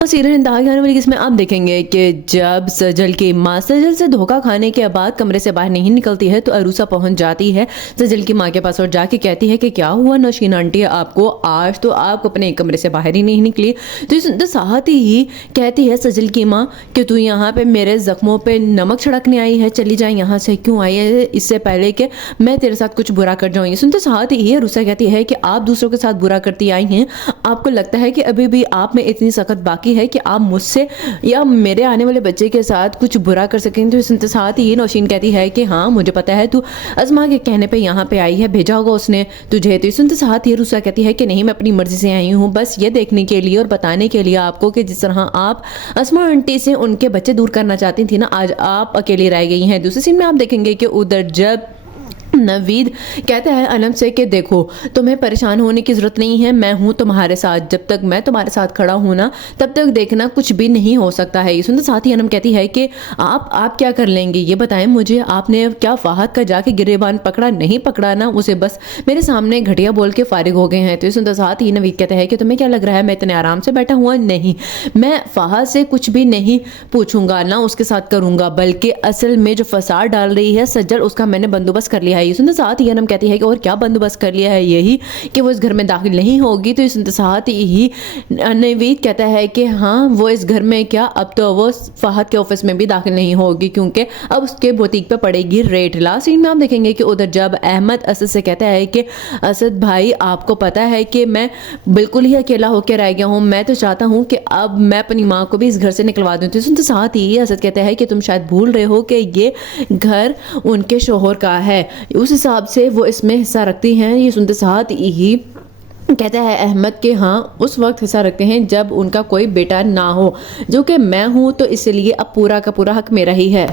Serial इंतहा आने वाली जिसमें आप देखेंगे कि जब सजल की माँ सजल से धोखा खाने के बाद कमरे से बाहर नहीं निकलती है तो अरूसा पहुंच जाती है सजल की माँ के पास और जाके कहती है कि क्या हुआ नौशीन आंटी आपको, आज तो आप अपने कमरे से बाहर ही नहीं निकली। तो साथ ही कहती है सजल की माँ कि तू यहाँ पे मेरे जख्मों पे नमक छिड़कने आई है, चली जाए यहाँ से, क्यों आई है, इससे पहले कि मैं तेरे साथ कुछ बुरा कर जाऊँगी। सुनते साथ ही अरूसा कहती है कि आप दूसरों के साथ बुरा करती आई हैं, आपको लगता है कि अभी भी आप में इतनी सख्त बाकी है कि आप मुझसे या मेरे आने वाले बच्चे के साथ कुछ बुरा कर सकें। तो इसके साथ ही नौशीन कहती है कि हाँ मुझे पता है, तू अज़मा के कहने पे यहाँ पे आई है, भेजा होगा उसने तुझे। तो सुनते साथ ही रुसा कहती है कि नहीं, मैं अपनी मर्जी से आई हूँ बस ये देखने के लिए और बताने के लिए आपको कि जिस तरह आप अस्मा आंटी से उनके बच्चे दूर करना चाहती थी ना, आज आप अकेली रह गई हैं। दूसरे सीन में आप देखेंगे कि उधर जब नवीद कहता है अनम से कि देखो तुम्हें परेशान होने की ज़रूरत नहीं है, मैं हूँ तुम्हारे साथ, जब तक मैं तुम्हारे साथ खड़ा हूँ ना तब तक देखना कुछ भी नहीं हो सकता है। सुनते साथ ही अनम कहती है कि आप क्या कर लेंगे ये बताएं मुझे, आपने क्या फाहद का जाके गिरेबान पकड़ा, नहीं पकड़ा ना उसे, बस मेरे सामने घटिया बोल के फारिग हो गए हैं। तो सुनते साथ ही नवीद कहता है कि तुम्हें क्या लग रहा है मैं इतने आराम से बैठा हुआ, नहीं, मैं फाहद से कुछ भी नहीं पूछूंगा ना उसके साथ करूंगा, बल्कि असल में जो फसाद डाल रही है सज्जल उसका मैंने बंदोबस्त कर लिया है। सुनते साथ ही अनम कहती है कि और क्या बंदोबस्त कर लिया है, यही कि वो इस घर में दाखिल नहीं होगी। तो सुनते साथ ही नवीद कहता है कि हाँ वो इस घर में क्या, अब तो वो फहद के ऑफिस में भी दाखिल नहीं होगी क्योंकि अब उसके बुटीक पे पड़ेगी रेट। लास्ट सीन में आप देखेंगे कि उधर जब अहमद असद से कहता है कि असद भाई आपको पता है कि मैं बिल्कुल ही अकेला होकर रह गया हूँ, मैं तो चाहता हूँ कि अब मैं अपनी माँ को भी इस घर से निकलवा दूँ। तो सुनते साथ ही असद कहता है कि तुम शायद भूल रहे हो कि ये घर उनके शोहर का है, उस हिसाब से वो इसमें हिस्सा रखती हैं। ये सुनते साथ ही कहता है अहमद के हाँ उस वक्त हिस्सा रखते हैं जब उनका कोई बेटा ना हो, जो कि मैं हूँ, तो इसलिए अब पूरा का पूरा हक मेरा ही है।